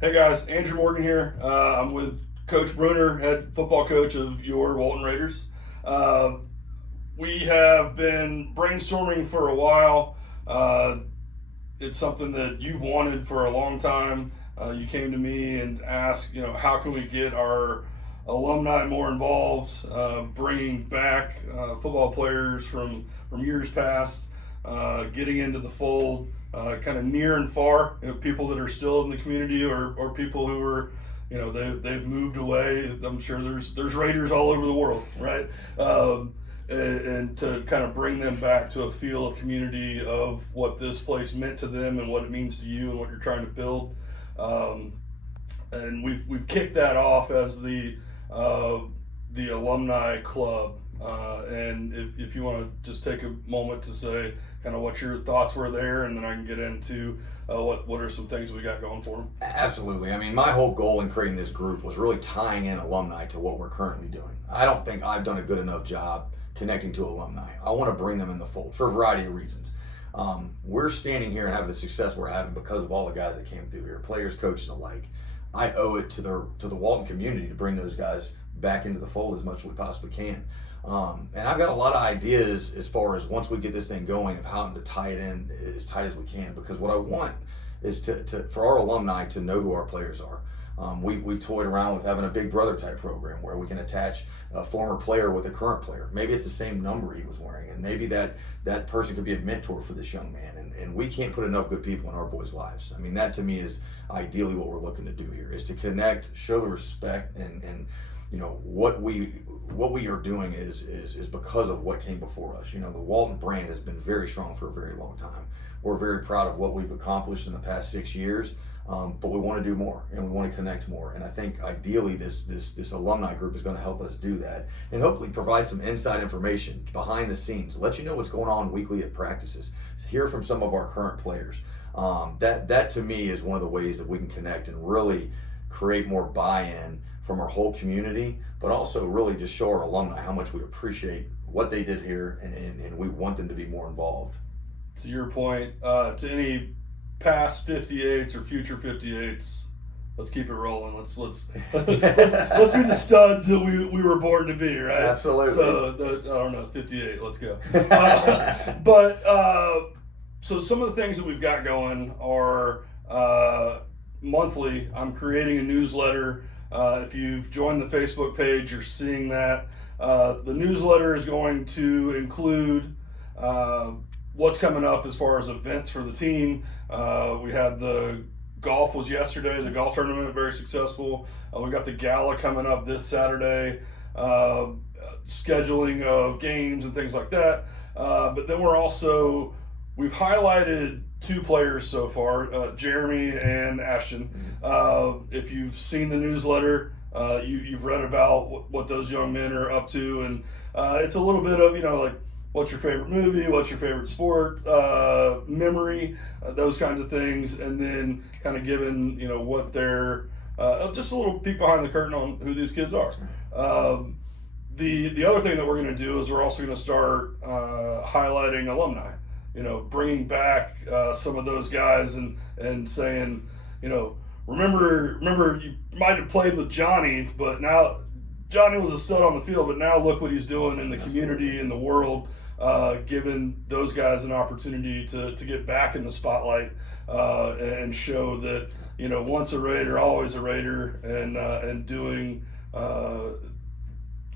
Hey guys, Andrew Morgan here. I'm with Coach Brunner, head football coach of your Walton Raiders. Uh, we have been brainstorming for a while. It's something that you've wanted for a long time. You came to me and asked, how can we get our alumni more involved, bringing back football players from years past, getting into the fold, kind of near and far, people that are still in the community or people who are, they've moved away. I'm sure there's Raiders all over the world, right? And to kind of bring them back to a feel of community of what this place meant to them and what it means to you and what you're trying to build. And we've kicked that off as the alumni club. And if you want to just take a moment to say kind of what your thoughts were there, and then I can get into what are some things we got going for them. Absolutely. I mean, my whole goal in creating this group was really tying in alumni to what we're currently doing. I don't think I've done a good enough job connecting to alumni. I want to bring them in the fold for a variety of reasons. We're standing here and having the success we're having because of all the guys that came through here, players, coaches alike. I owe it to the Walton community to bring those guys back into the fold as much as we possibly can. And I've got a lot of ideas as far as once we get this thing going of how to tie it in as tight as we can, because what I want is for our alumni to know who our players are. We've toyed around with having a big brother type program where we can attach a former player with a current player. Maybe it's the same number he was wearing, and maybe that person could be a mentor for this young man. And we can't put enough good people in our boys' lives. I mean, that to me is ideally what we're looking to do here, is to connect, show the respect, and what we are doing is because of what came before us. The Walton brand has been very strong for a very long time. We're very proud of what we've accomplished in the past 6 years, but we want to do more and we want to connect more. And I think ideally this alumni group is going to help us do that, and hopefully provide some inside information behind the scenes, let you know what's going on weekly at practices, hear from some of our current players. That to me is one of the ways that we can connect and really create more buy-in from our whole community, but also really just show our alumni how much we appreciate what they did here, and we want them to be more involved. To your point, to any past 58s or future 58s, let's keep it rolling. Let's be the studs that we were born to be, right? Absolutely. So I don't know, 58. Let's go. So some of the things that we've got going are monthly. I'm creating a newsletter. If you've joined the Facebook page, you're seeing that. The newsletter is going to include what's coming up as far as events for the team. We had the golf was yesterday, the golf tournament, very successful. We got the gala coming up this Saturday, scheduling of games and things like that. But then we've highlighted 2 players so far, Jeremy and Ashton. If you've seen the newsletter, you've read about what those young men are up to, and it's a little bit of, like, what's your favorite movie, what's your favorite sport, memory, those kinds of things, and then kind of giving, what they're, just a little peek behind the curtain on who these kids are. The other thing that we're going to do is we're also going to start highlighting alumni. Bringing back some of those guys and saying, remember you might have played with Johnny, but now Johnny was a stud on the field, but now look what he's doing in the community, in the world, giving those guys an opportunity to get back in the spotlight and show that, once a Raider, always a Raider, and doing,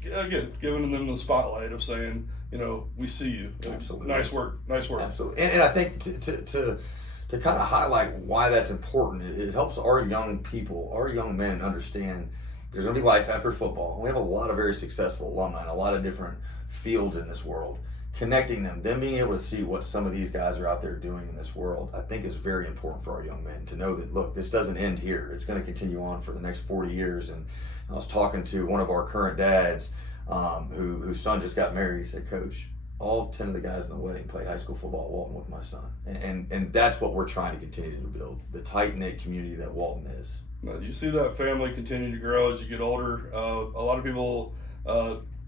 again, giving them the spotlight of saying, we see you. Absolutely. Nice work. Absolutely. And I think to kind of highlight why that's important, it helps our young people, our young men understand there's going to be life after football. We have a lot of very successful alumni in a lot of different fields in this world. Connecting them being able to see what some of these guys are out there doing in this world, I think is very important for our young men to know that, look, this doesn't end here. It's going to continue on for the next 40 years. And I was talking to one of our current dads, whose son just got married. He said, Coach, all 10 of the guys in the wedding played high school football at Walton with my son. And that's what we're trying to continue to build, the tight-knit community that Walton is. You see that family continue to grow as you get older. A lot of people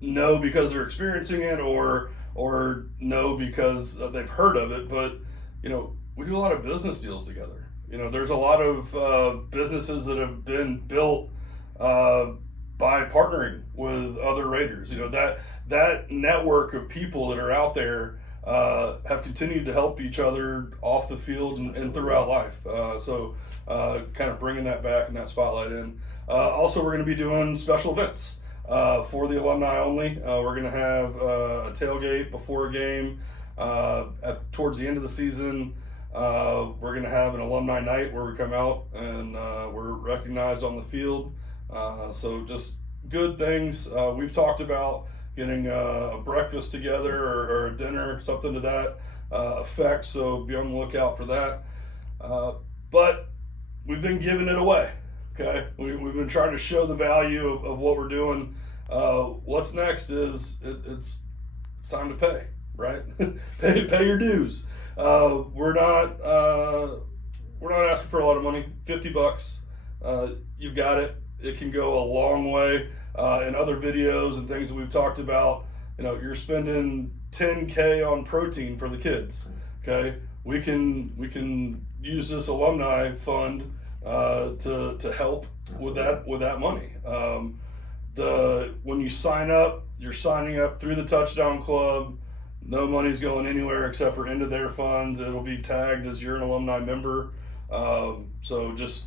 know because they're experiencing it or know because they've heard of it, but we do a lot of business deals together. There's a lot of businesses that have been built by partnering with other Raiders. That network of people that are out there have continued to help each other off the field and throughout life. So kind of bringing that back and that spotlight in. Also, we're going to be doing special events for the alumni only. We're going to have a tailgate before a game. Towards the end of the season, we're going to have an alumni night where we come out and we're recognized on the field. So just good things. We've talked about getting a breakfast together or a dinner, something to that effect. So be on the lookout for that. But we've been giving it away. Okay, we've been trying to show the value of what we're doing. What's next is it's time to pay, right? pay your dues. We're not asking for a lot of money. $50, you've got it. It can go a long way. In other videos and things that we've talked about, you're spending $10K on protein for the kids. Okay, we can use this alumni fund to help with that money. When you sign up, you're signing up through the Touchdown Club. No money's going anywhere except for into their funds. It'll be tagged as you're an alumni member. So just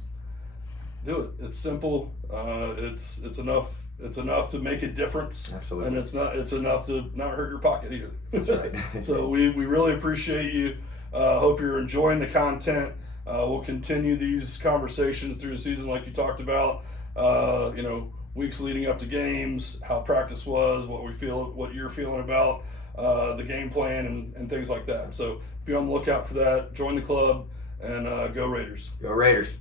do it. It's simple. It's enough. It's enough to make a difference. Absolutely. And it's enough to not hurt your pocket either. That's right. So we really appreciate you. Hope you're enjoying the content. We'll continue these conversations through the season like you talked about. Weeks leading up to games, how practice was, what you're feeling about the game plan and things like that. So be on the lookout for that. Join the club and go Raiders. Go Raiders.